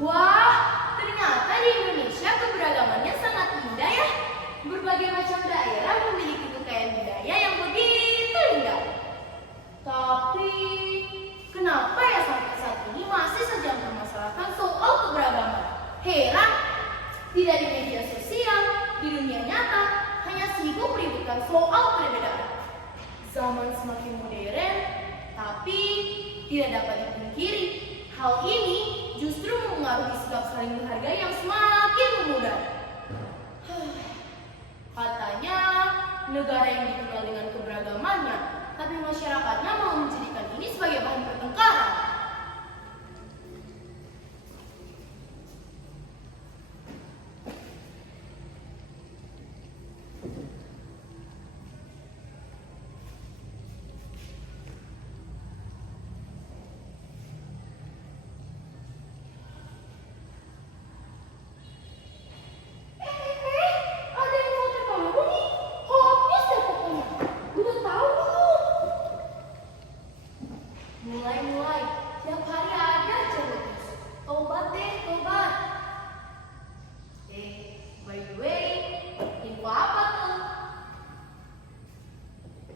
Wah, ternyata di Indonesia keberagamannya sangat indah ya. Berbagai macam daerah memiliki kekayaan budaya yang begitu indah. Tapi, kenapa ya sampai saat ini masih saja mempermasalahkan soal keberagaman? Heran, tidak di media sosial, di dunia nyata, hanya sibuk meributkan soal perbedaan. Zaman semakin modern, tapi tidak dapat dipungkiri, hal ini justru mempengaruhi sikap saling menghargai yang semakin memudar. Katanya negara yang dikenal dengan keberagamannya, tapi masyarakatnya mau menjadikan ini sebagai bahan pertengkaran. Ada yang mau terbaru nih. Hotnews deh pokoknya. Udah tahu belum? Mulai. Tiap hari ada aja hotnews. Tobat deh, tobat. By the way, info apa tuh?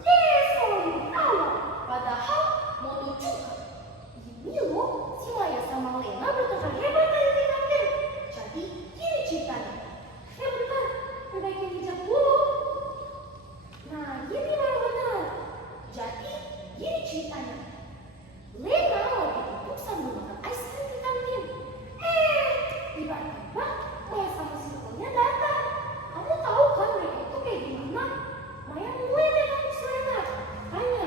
Yes, mau tahu. Padahal mau tunjukkan. Ini loh, si Maya sama Lena bertengkar hebat tadi di kantin. Jadi, gini ceritanya. Bentar, perbaikin hijab dulu. Nah, ini baru benar. Jadi, gini ceritanya. Lena lagi duduk sambil makan es krim di kantin. Tiba-tiba Maya sama si Lena datang. Kamu tahu kan mereka itu kayak gimana? Maya mulai deh kamu si Lena. Tanya.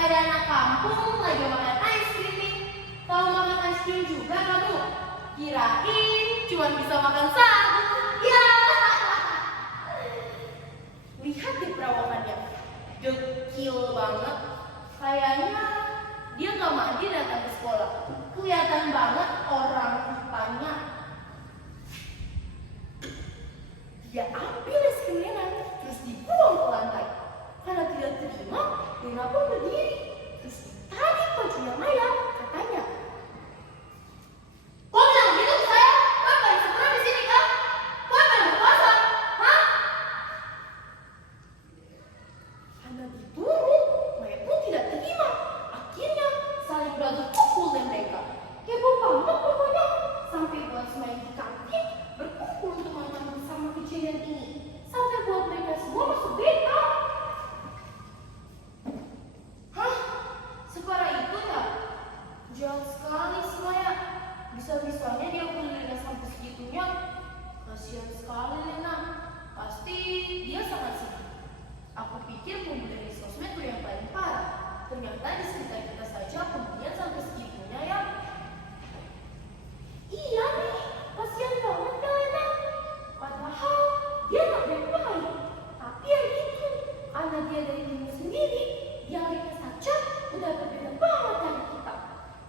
Ada anak kampung lagi makan es krim nih. Tahu makan es krim juga kamu? Kirain cuma bisa makan sagu. Ya. Lihat deh perawakannya. Dekil banget. Kayaknya dia gak mandi datang ke sekolah. Kelihatan banget orang rupanya. Dia ambil es krim Lena, terus dibuang ke lantai. Karena tidak terima, Lena pun berdiri. Terus tarik bajunya Maya, katanya, "Kok bilang gitu ke saya? Kok pada sempurna di sini kan? Kok pada berpuasa? Hah?" Karena diturut, Maya pun tidak terima. Akhirnya saling beradu pukul dan mereka. Heboh banget pokoknya. Sampai buat semua di kantin berkumpul untuk menonton bersama kejadian ini. Sampai buat mereka semua masuk BK. Hah? Separah itu ya? Jahat sekali si Maya. Bisa-bisanya dia punya Lena sampai segitunya. Kasihan sekali Lena. Pasti dia sangat sedih. Aku pikir pemberian di sosmed itu yang paling parah. Ternyata di sekitar kita saja kemudian sampai segitunya ya. Iya nih, kasihan banget ke Lena. Padahal dia gak baik-baik. Tapi ya gitu, anak dia dari ibu sendiri, dialeknya saja udah berbeda banget dari kita.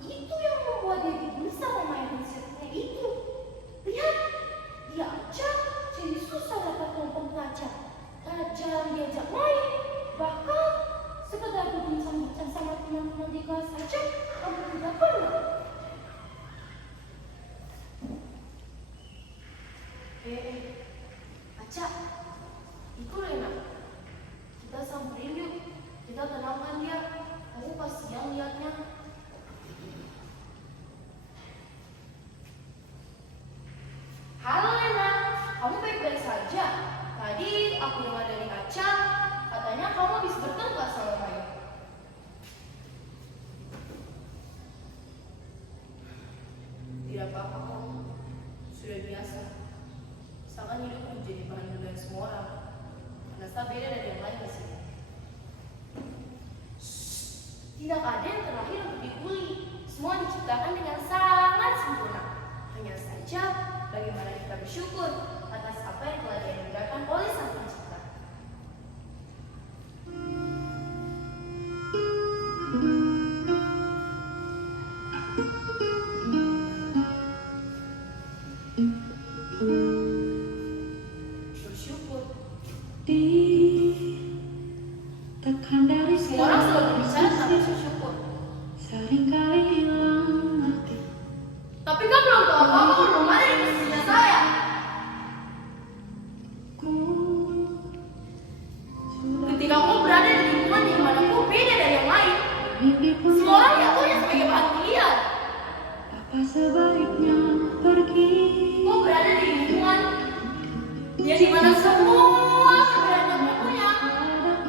Itu yang membuat dia dibully sama main konsernya itu. Lihat, dia aja jadi susah dapat kelompok pelajar. Karena jarang diajak main. Bahkan sekedar berbincang-bincang sama teman-teman di kelas saja hampir tidak pernah. Aca, itu Lena. Kita samperin yuk. Kita tenangkan dia. Kamu kasihan liatnya. Halo Lena, kamu baik-baik saja? Tadi aku dengar dari Aca, katanya kamu habis bertengkar sama Maya. Tidak apa-apa kok. Sudah biasa. Misalkan hidup menjadi bahan belajar semua orang. Karena saya beda dari yang lain di sini. Tidak ada yang terakhir untuk dibully. semua diciptakan dengan sangat sempurna. Hanya saja bagaimana kita bersyukur atas apa yang telah dianugerahkan oleh Sang Pencipta. Bersyukur. Tekan dari Semua orang selalu berbicara tentang bersyukur. seringkali hilang arti. Tapi kau belum tahu apa-apa belum ada di posisinya saya. Ku sudah Ketika kau berada di lingkungan yang mana kau beda dari yang lain, mimpi pun semua orang jatuhnya sebagai bahan pilihan. apa sebaiknya pergi. Kau berada di lingkungan yang dimana semua perbedaan yang kau punya,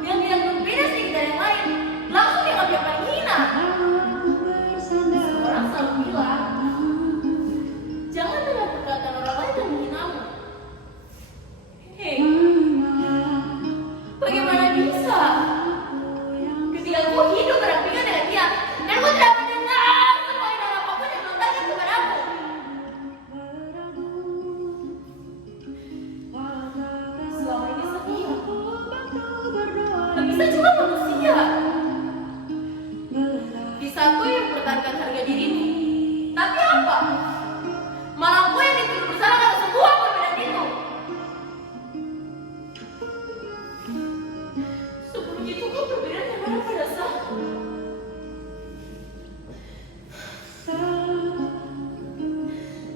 yang tidak berbeda sedikit dari yang lain, langsung dianggap yang paling hina. Bersandar Orang selalu bilang, jangan dengar perkataan orang lain yang menghinamu. Hei, bagaimana bisa? Ketika kau hidup berdampingan dengan dia, dan kau tidak mendengar semua dan apapun yang melontarkan kepadamu. Selama ini setia, tapi saya cuma manusia. Di satu yang mempertahankan harga dirimu. Tapi apa? Malah kau yang dituduh bersalah atas semua perbedaan itu. Sebelum itu kau perbedaan yang mana pada saat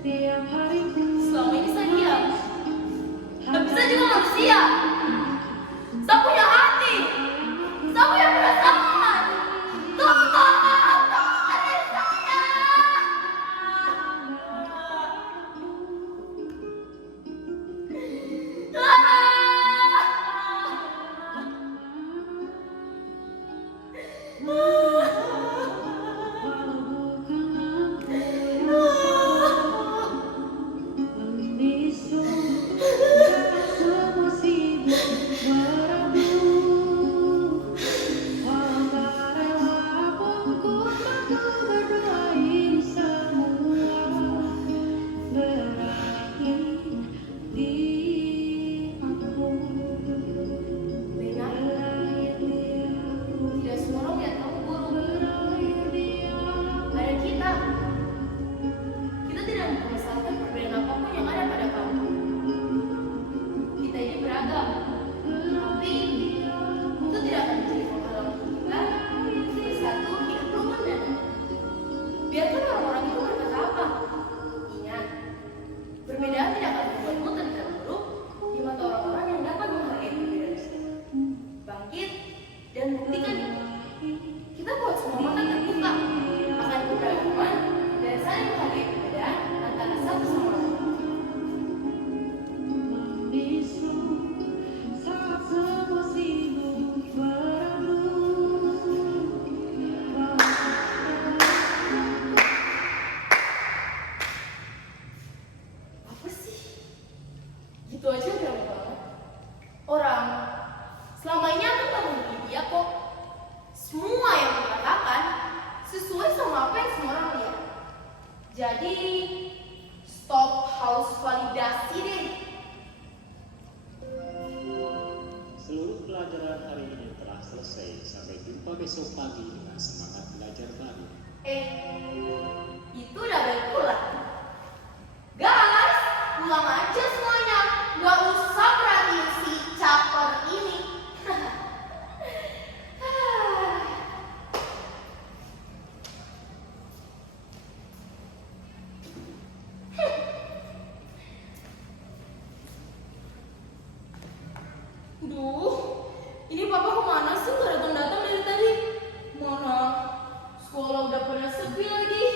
tiap hariku. selama ini saya diam. Tapi saya juga manusia. Saya punya hati. Saya punya perasaan. Tolong dari saya. Membisu semua sibuk berabu. Walau tak rela pun ku berdoain semua berakhir di aku. Benar, Berakhir di aku. tidak semua orang yang tahu buruk. Berakhir di aku. Pada kita, kita tidak mempermasalahkan perbedaan apapun yang ada pada kamu. Kita ini beragam, tapi itu tidak akan menjadi penghalang untuk kita bersatu hidup rukun dan damai. Biarkan orang-orang itu berkata apa. Ingat, perbedaan tidak akan membuatmu terlihat buruk di mata orang-orang yang dapat menghargai perbedaan itu. Bangkit dan buktikan itu. Kita buat semua mata terbuka akan keberagaman dan saling menghargai perbedaan antara satu sama lain. Membisu saat semua sibuk berabu. Apa sih? Gitu aja gampang banget. Orang selama ini aku gak memilih dia kok. Semua yang dikatakan sesuai sama apa yang semua orang lihat. Jadi stop haus validasi deh. Seluruh pelajaran hari ini telah selesai. Sampai jumpa besok pagi dengan semangat belajar baru. Itu udah balik pulang. Guys, pulang aja semuanya. Gak usah perhatiin si caper ini. Duh, ini papa kemana sih? Gak datang-datang dari tadi. Mana sekolah udah pada sepi lagi.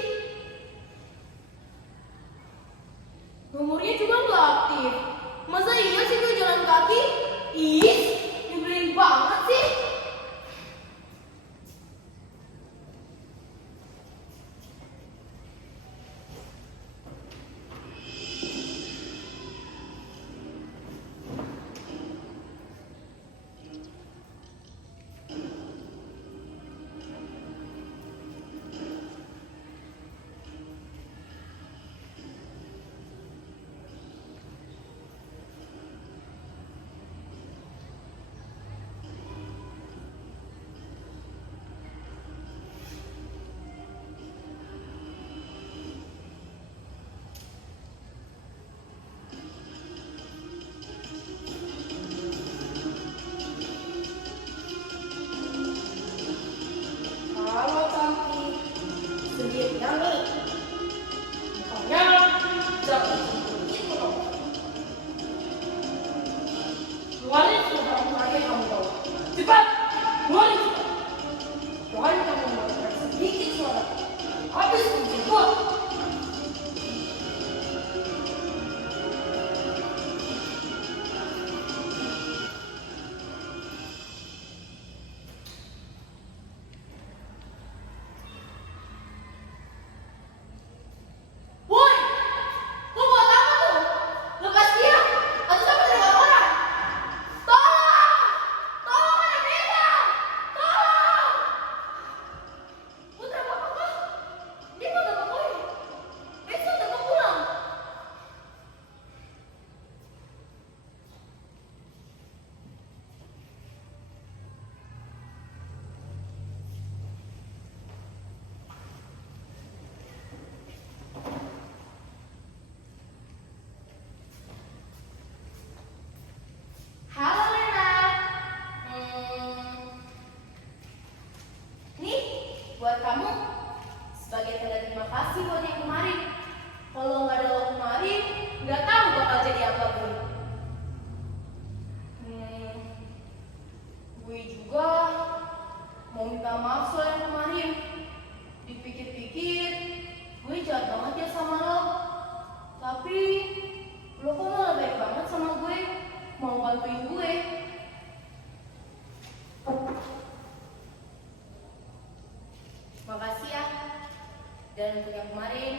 Dan untuk yang kemarin,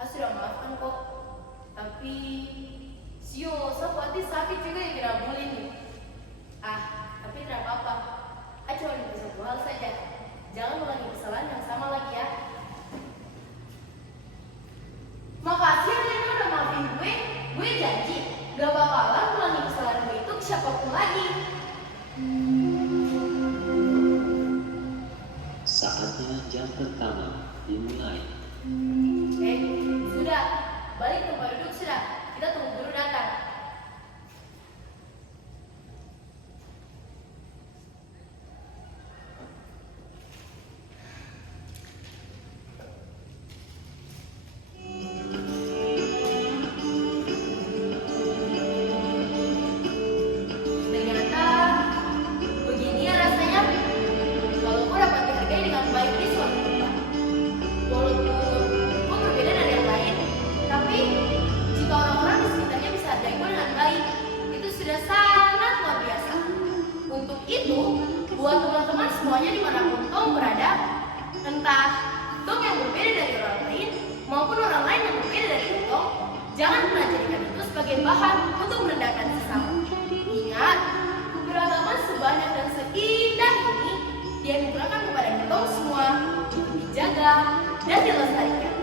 aku sudah maafkan kok. Tapi, sio, seperti sakit juga yang kena bully nih. Tapi tidak apa-apa. Aku cuma minta satu hal saja. Jangan ulangi kesalahan yang sama lagi ya. Makasih ya Nena udah maafin gue. Gue janji gak bakalan ulangi kesalahan gue itu ke siapapun lagi. Saatnya jam pertama dimulai. Sudah. Balik tempat duduk sudah. Kita tunggu guru datang. Ternyata begini ya rasanya kalau gue dapat dihargai dengan baik di suatu tempat. Walaupun gue berbeda dari yang lain, tapi jika orang-orang di sekitarnya bisa hargai gue dengan baik, itu sudah sangat luar biasa. Untuk itu, buat teman-teman semuanya dimanapun kau berada, entah kau yang berbeda dari orang lain maupun orang lain yang berbeda dari kau, jangan pernah jadikan itu sebagai bahan untuk merendahkan sesama. Ingat, keberagaman sebanyak dan seindah ini dianugerahkan kepada kita semua untuk dijaga dan dilestarikan.